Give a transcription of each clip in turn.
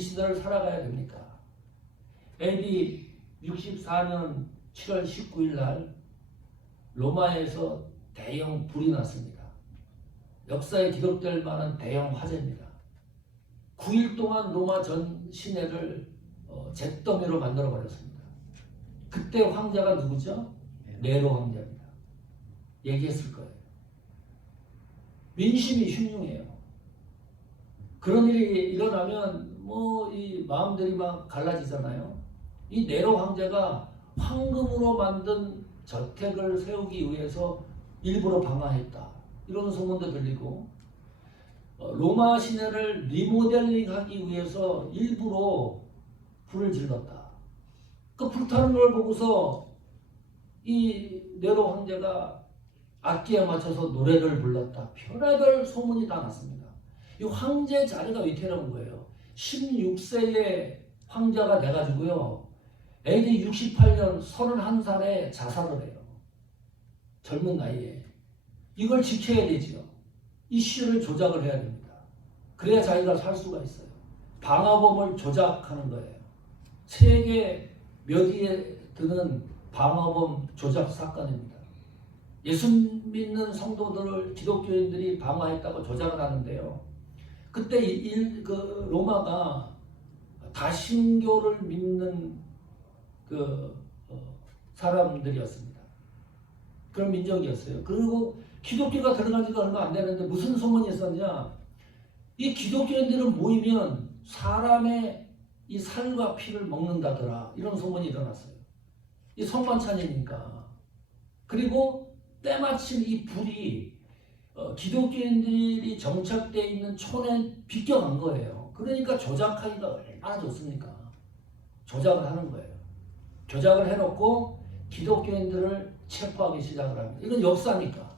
이 시대를 살아가야 됩니까? AD 64년 7월 19일 날 로마에서 대형 불이 났습니다. 역사에 기록될 만한 대형 화재입니다. 9일 동안 로마 전 시내를 잿더미로 만들어버렸습니다. 그때 황제가 누구죠? 네로 황제입니다. 얘기했을 거예요. 민심이 흉흉해요. 그런 일이 일어나면 이 마음들이 막 갈라지잖아요. 이 네로 황제가 황금으로 만든 저택을 세우기 위해서 일부러 방화했다. 이런 소문도 들리고 로마 시내를 리모델링하기 위해서 일부러 불을 질렀다. 그 불타는 걸 보고서 이 네로 황제가 악기에 맞춰서 노래를 불렀다. 별의별 소문이 다 났습니다. 이 황제 자리가 위태로운 거예요. 16세의 황제가 돼가지고요. AD 68년 31살에 자살을 해요. 젊은 나이에. 이걸 지켜야 되지요. 이슈를 조작을 해야 됩니다. 그래야 자기가 살 수가 있어요. 방화범을 조작하는 거예요. 세계 몇 위에 드는 방화범 조작 사건입니다. 예수 믿는 성도들을 기독교인들이 방화했다고 조작을 하는데요. 그때 로마가 다신교를 믿는 사람들이었습니다. 그런 민족이었어요. 그리고 기독교가 들어간 지가 얼마 안 되는데 무슨 소문이 있었냐? 이 기독교인들은 모이면 사람의 이 살과 피를 먹는다더라. 이런 소문이 일어났어요. 이 성만찬이니까. 그리고 때마침 이 불이 기독교인들이 정착되어 있는 촌에 비껴간 거예요. 그러니까 조작하기가 얼마나 좋습니까? 조작을 하는 거예요. 조작을 해놓고 기독교인들을 체포하기 시작을 합니다. 이건 역사니까.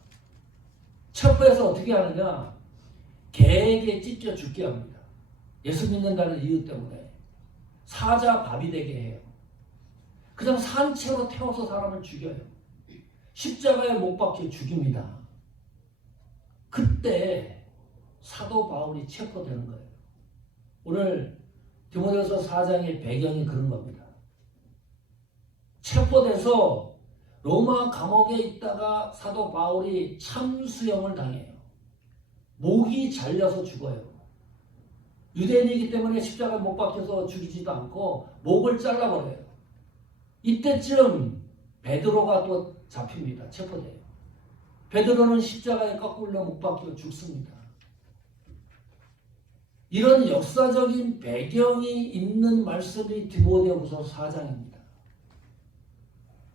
체포해서 어떻게 하느냐? 개에게 찢겨 죽게 합니다. 예수 믿는다는 이유 때문에. 사자 밥이 되게 해요. 그냥 산채로 태워서 사람을 죽여요. 십자가에 못 박혀 죽입니다. 그때 사도 바울이 체포되는 거예요. 오늘 디모데후서 4장의 배경이 그런 겁니다. 체포돼서 로마 감옥에 있다가 사도 바울이 참수형을 당해요. 목이 잘려서 죽어요. 유대인이기 때문에 십자가에 못 박혀서 죽이지도 않고 목을 잘라버려요. 이때쯤 베드로가 또 잡힙니다. 체포돼요. 베드로는 십자가에 거꾸로 못 박혀 죽습니다. 이런 역사적인 배경이 있는 말씀이 디모데후서 4장입니다.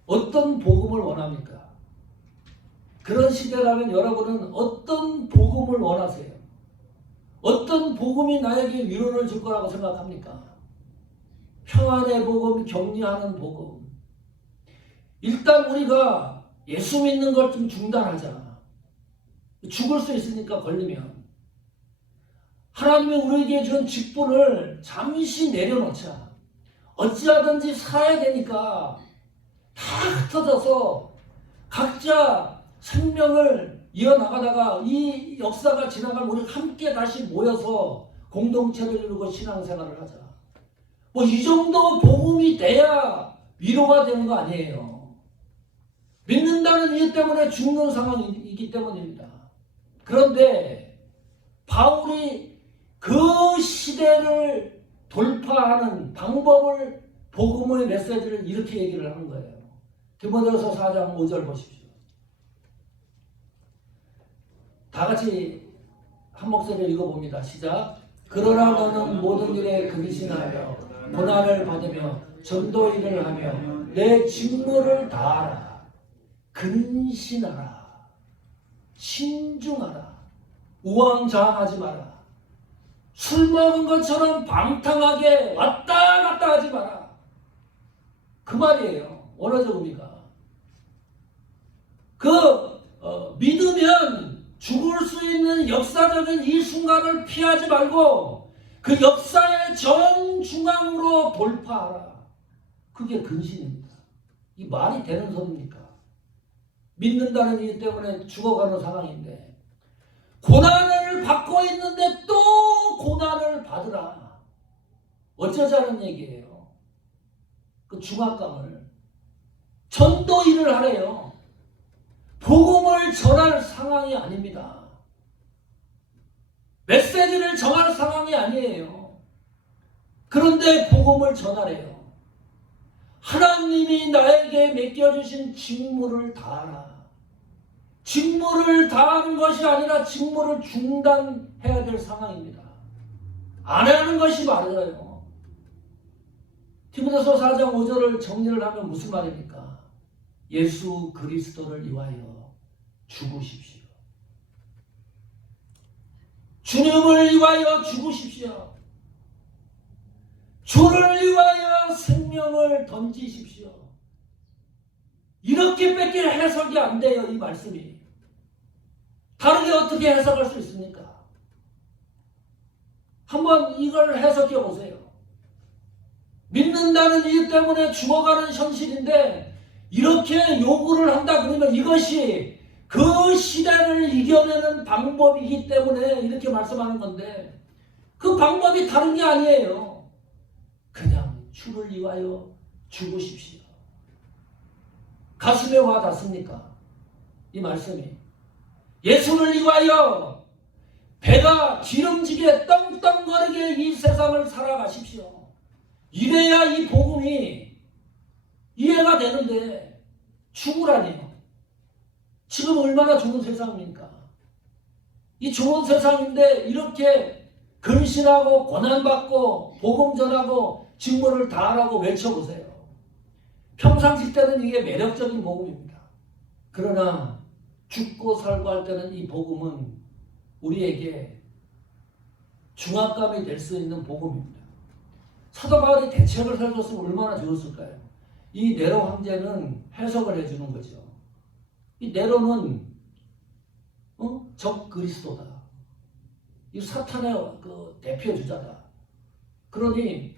어떤 복음을 원합니까? 그런 시대라면 여러분은 어떤 복음을 원하세요? 어떤 복음이 나에게 위로를 줄 거라고 생각합니까? 평안의 복음, 격려하는 복음. 일단 우리가 예수 믿는 걸 좀 중단하자. 죽을 수 있으니까 걸리면. 하나님이 우리에게 준 직분을 잠시 내려놓자. 어찌하든지 살아야 되니까 다 흩어져서 각자 생명을 이어나가다가 이 역사가 지나가면 우리 함께 다시 모여서 공동체를 이루고 신앙생활을 하자. 이 정도 복음이 돼야 위로가 되는 거 아니에요. 믿는다는 이유 때문에 죽는 상황이기 때문입니다. 그런데 바울이 그 시대를 돌파하는 방법을 복음의 메시지를 이렇게 얘기를 하는 거예요. 디모데후서 4장 5절 보십시오. 다 같이 한 목소리로 읽어봅니다. 시작. 그러나 너는 모든 일에 근신하며 고난을 받으며 전도 일을 하며 내 직무를 다하라. 근신하라. 신중하라. 우왕좌왕하지 마라. 술 먹은 것처럼 방탕하게 왔다 갔다 하지 마라. 그 말이에요. 원어적 의미가. 믿으면 죽을 수 있는 역사적인 이 순간을 피하지 말고 그 역사의 정중앙으로 돌파하라. 그게 근신입니다. 이 말이 되는 소리입니까? 믿는다는 이유 때문에 죽어가는 상황인데 고난을 받고 있는데 또 고난을 받으라. 어쩌자는 얘기예요. 그 중압감을. 전도 일을 하래요. 복음을 전할 상황이 아닙니다. 메시지를 정할 상황이 아니에요. 그런데 복음을 전하래요. 하나님이 나에게 맡겨주신 직무를 다하라. 직무를 다하는 것이 아니라 직무를 중단해야 될 상황입니다. 안 하는 것이 맞아요. 디모데서 4장 5절을 정리를 하면 무슨 말입니까? 예수 그리스도를 위하여 죽으십시오. 주님을 위하여 죽으십시오. 주를 위하여 생명을 던지십시오. 이렇게밖에 해석이 안 돼요, 이 말씀이. 다르게 어떻게 해석할 수 있습니까? 한번 이걸 해석해 보세요. 믿는다는 이유 때문에 죽어가는 현실인데 이렇게 요구를 한다 그러면 이것이 그 시대를 이겨내는 방법이기 때문에 이렇게 말씀하는 건데 그 방법이 다른 게 아니에요. 그냥 주를 위하여 죽으십시오. 가슴에 와 닿습니까? 이 말씀이. 예수를 위하여 배가 기름지게 떵떵거리게 이 세상을 살아가십시오. 이래야 이 복음이 이해가 되는데 죽으라니요. 지금 얼마나 좋은 세상입니까? 이 좋은 세상인데 이렇게 근신하고 고난받고 복음 전하고 직무를 다하라고 외쳐보세요. 평상시 때는 이게 매력적인 복음입니다. 그러나 죽고 살고 할 때는 이 복음은 우리에게 중압감이 될 수 있는 복음입니다. 사도 바울이 대책을 세웠으면 얼마나 좋았을까요? 이 네로 황제는 해석을 해주는 거죠. 이 네로는 적 그리스도다. 이 사탄의 그 대표 주자다. 그러니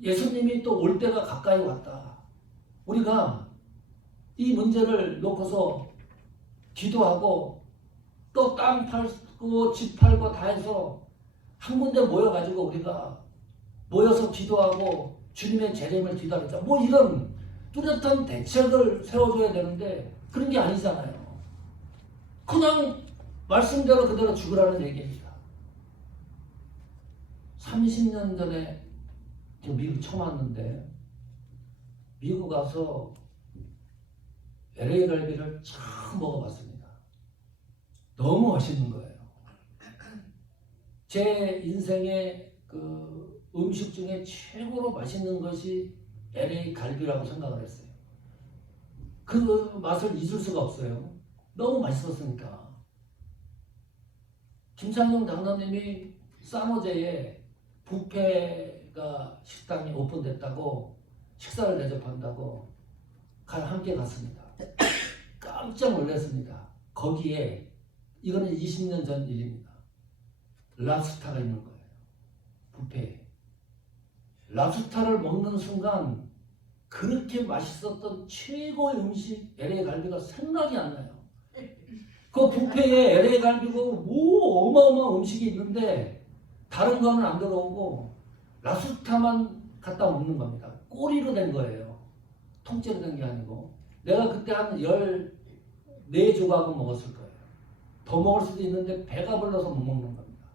예수님이 또 올 때가 가까이 왔다. 우리가 이 문제를 놓고서 기도하고 또 땅 팔고 집 팔고 다 해서 한 군데 모여가지고 우리가 모여서 기도하고 주님의 재림을 기다리자. 뭐 이런 뚜렷한 대책을 세워줘야 되는데 그런 게 아니잖아요. 그냥 말씀대로 그대로 죽으라는 얘기입니다. 30년 전에 미국 처음 왔는데 미국 가서 LA 갈비를 처음 먹어봤습니다. 너무 맛있는 거예요. 제 인생의 그 음식 중에 최고로 맛있는 것이 LA 갈비라고 생각을 했어요. 그 맛을 잊을 수가 없어요. 너무 맛있었으니까. 김창룡 장로님이 산호제에 뷔페가 식당이 오픈됐다고 식사를 대접한다고 함께 갔습니다. 깜짝 놀랐습니다. 거기에 이거는 20년 전 일입니다. 랍스타가 있는 거예요. 뷔페에. 랍스타를 먹는 순간 그렇게 맛있었던 최고의 음식 LA 갈비가 생각이 안 나요. 그 뷔페에 LA 갈비고 뭐 어마어마한 음식이 있는데 다른 거는 안 들어오고 랍스타만 갖다 먹는 겁니다. 꼬리로 된 거예요. 통째로 된 게 아니고. 내가 그때 한 14조각은 먹었을 거예요. 더 먹을 수도 있는데 배가 불러서 못 먹는 겁니다.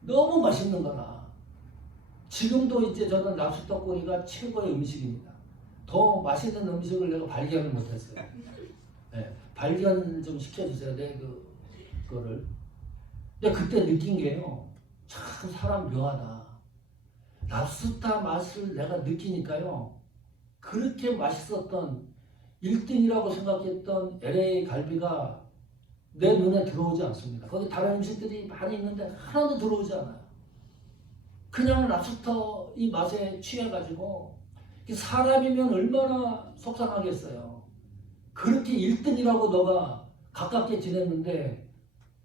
너무 맛있는 거라. 지금도 이제 저는 랍스터 꼬리가 최고의 음식입니다. 더 맛있는 음식을 내가 발견을 못했어요. 네, 발견 좀 시켜주세요. 그거를. 근데 그때 느낀 게요. 참 사람 묘하다. 랍스터 맛을 내가 느끼니까요. 그렇게 맛있었던 1등이라고 생각했던 LA 갈비가 내 눈에 들어오지 않습니다. 거기 다른 음식들이 많이 있는데 하나도 들어오지 않아요. 그냥 랍스터 이 맛에 취해가지고 사람이면 얼마나 속상하겠어요. 그렇게 1등이라고 너가 가깝게 지냈는데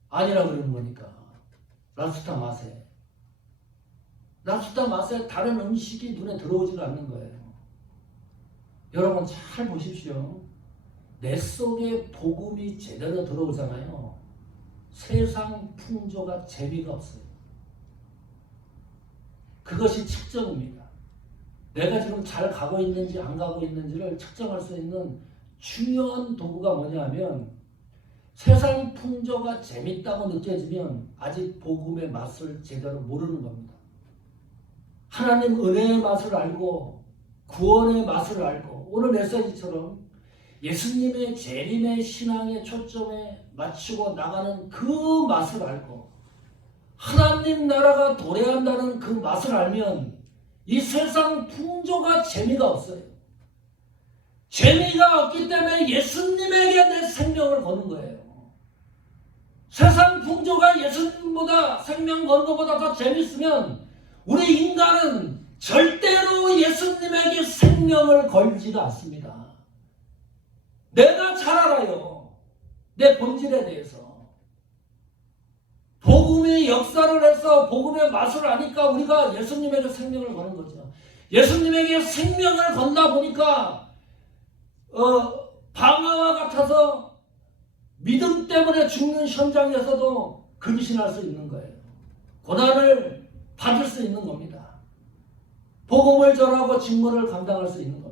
아니라 그러는 거니까. 랍스터 맛에. 랍스터 맛에 다른 음식이 눈에 들어오지가 않는 거예요. 여러분 잘 보십시오. 내 속에 복음이 제대로 들어오잖아요. 세상 풍조가 재미가 없어요. 그것이 측정입니다. 내가 지금 잘 가고 있는지 안 가고 있는지를 측정할 수 있는 중요한 도구가 뭐냐면 세상 풍조가 재밌다고 느껴지면 아직 복음의 맛을 제대로 모르는 겁니다. 하나님 은혜의 맛을 알고 구원의 맛을 알고 오늘 메시지처럼 예수님의 재림의 신앙의 초점에 맞추고 나가는 그 맛을 알고 하나님 나라가 도래한다는 그 맛을 알면 이 세상 풍조가 재미가 없어요. 재미가 없기 때문에 예수님에게 내 생명을 거는 거예요. 세상 풍조가 예수님보다 생명 거는 것보다 더 재밌으면 우리 인간은 절대로 예수님에게 생명을 걸지가 않습니다. 내가 잘 알아요. 내 본질에 대해서. 복음의 역사를 해서 복음의 맛을 아니까 우리가 예수님에게 생명을 거는 거죠. 예수님에게 생명을 건다 보니까 방아와 같아서 믿음 때문에 죽는 현장에서도 근신할 수 있는 거예요. 고난을 받을 수 있는 겁니다. 복음을 전하고 직무를 감당할 수 있는 겁니다.